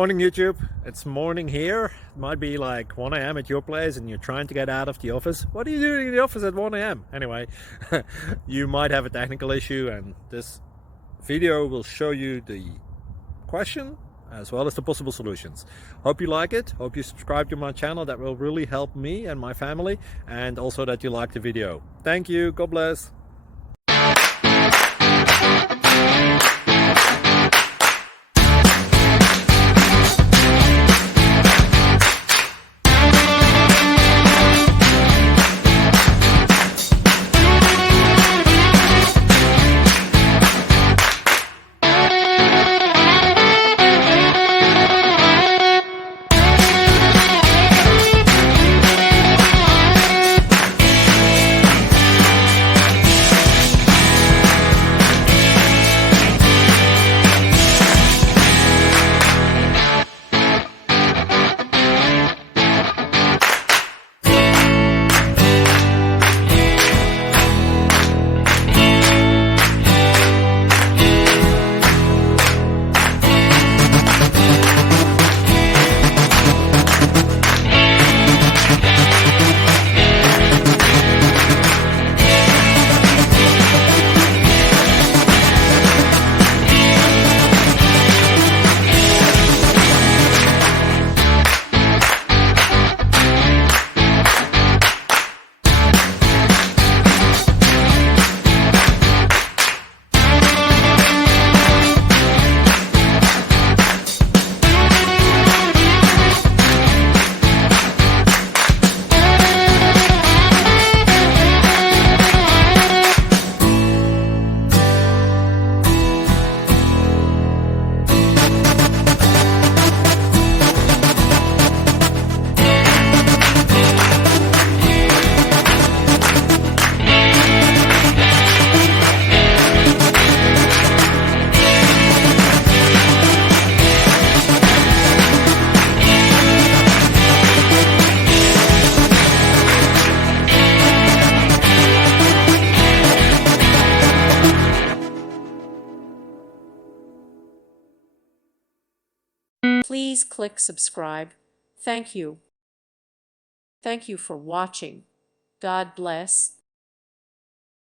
Morning YouTube, it's morning here. It might be like 1 a.m. at your place and you're trying to get out of the office. What are you doing in the office at 1 a.m.? Anyway, you might have a technical issue and this video will show you the question as well as the possible solutions. Hope you like it, hope you subscribe to my channel. That will really help me and my family, and also that you like the video. Thank you, God bless. Please click subscribe. Thank you. Thank you for watching. God bless.